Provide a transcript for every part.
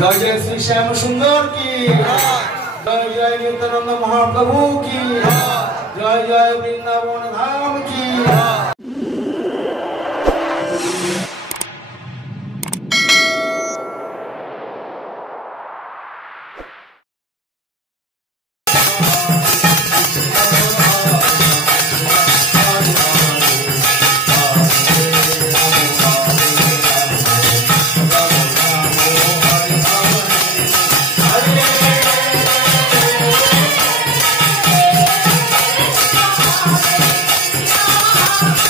जय जय श्री श्याम सुंदर की, जय जय नित्यानंद महाप्रभु की, जय जय वृंदावन धाम की। Oh,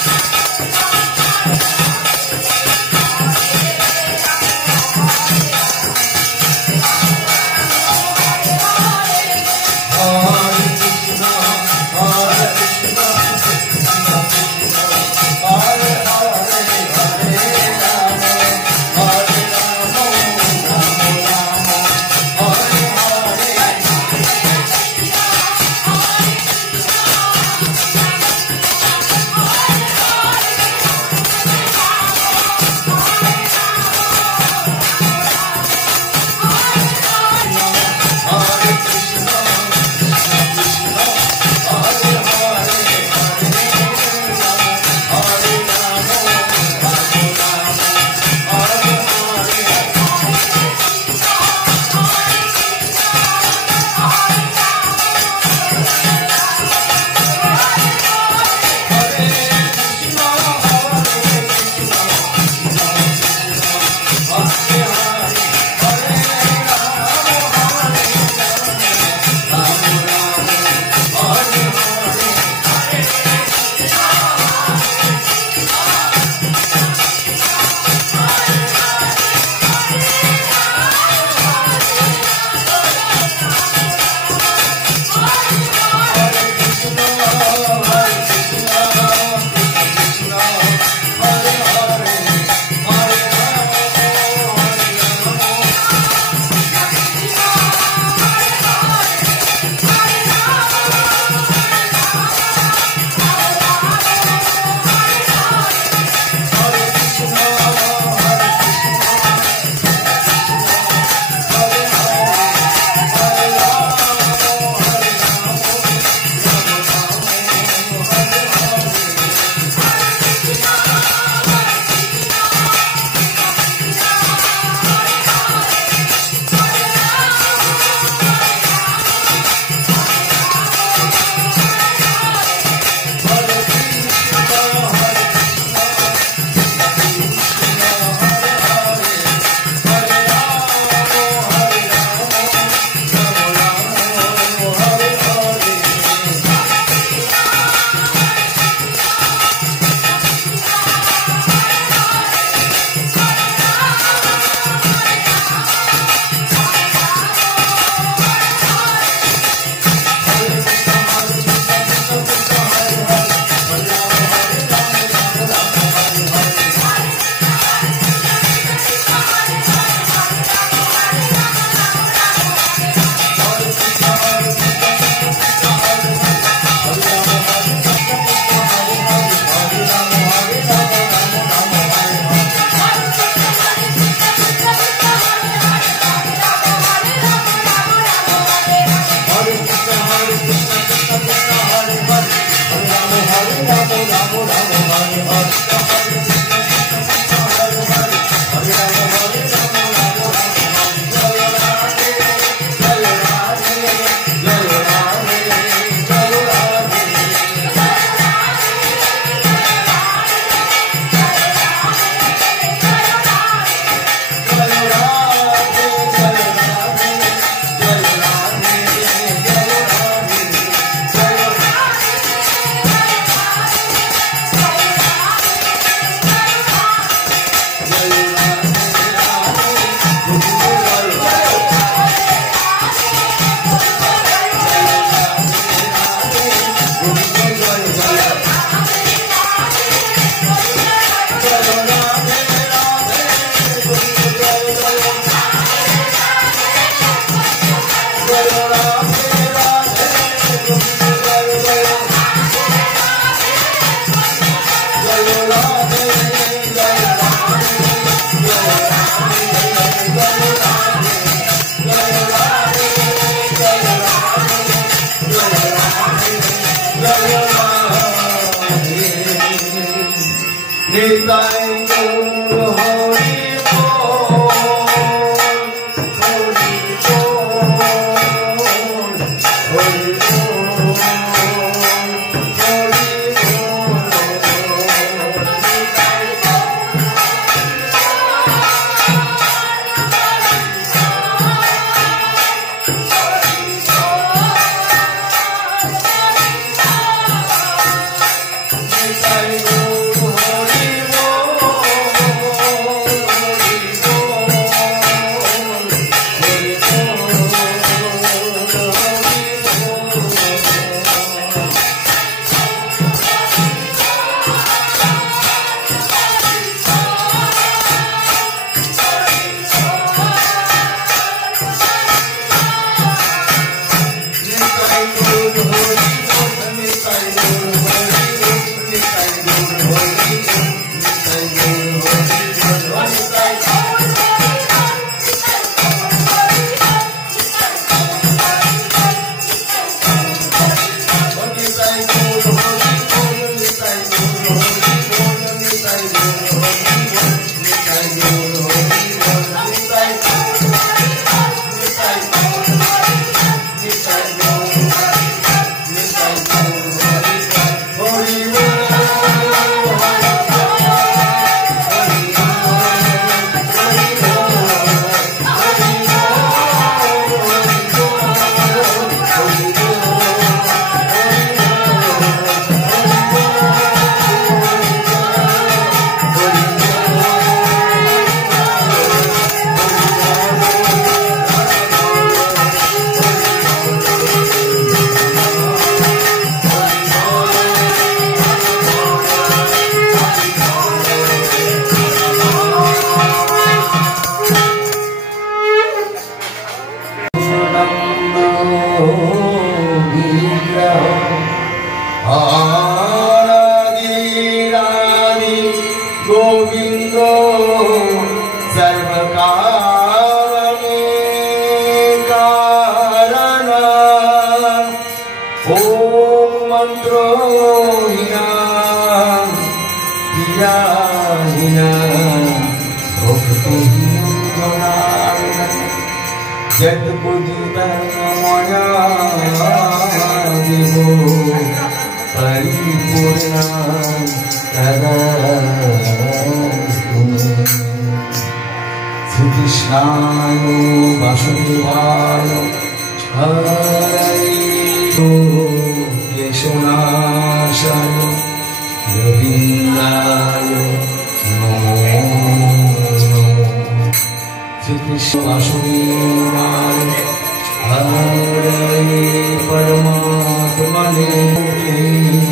जत बुद्धि मया देवो परिपूर्ण श्री कृष्णाय वासुदेवाय हरये केशवनाशाय गोविन्दाय नमो श्री कृष्ण वासुदेवाय हरये परमात्मने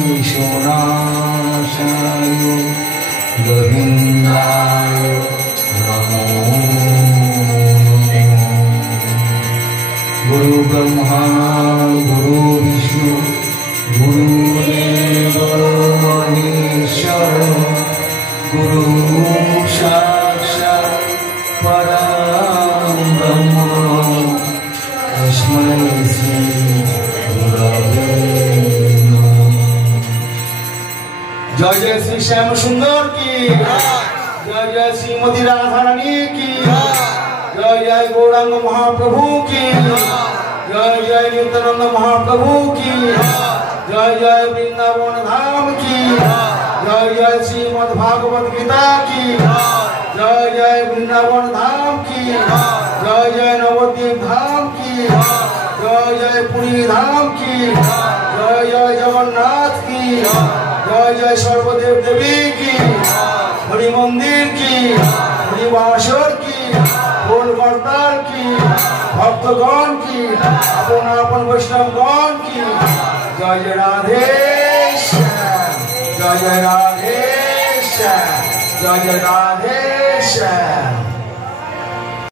केशवनाशाय गोविन्दाय नमो गुरु ब्रह्मा गुरु विष्णु गुरुदेवो महेश्वर गुरु साक्षात् परं ब्रह्म तस्मै श्री गुरवे नमः। जय जय श्री श्याम सुंदर की जय जय श्रीमती राधा रानी की जय जय गौरांग महाप्रभु की जय जय नित्यानंद महाप्रभु की जय जय वृंदावन धाम की जय जय श्रीमद् भागवत गीता की जय जय वृंदावन धाम की जय जय नवद्वीप धाम की जय जय पुरी धाम की जय जय जगन्नाथ की जय जय सर्वदेव देवी की हरि मंदिर की हरि बासर की फूल करतार की भक्तगण की अपन अपन वैष्णवगण की जय जय राधे श्याम जय जय राधे श्याम जय जय राधे श्याम।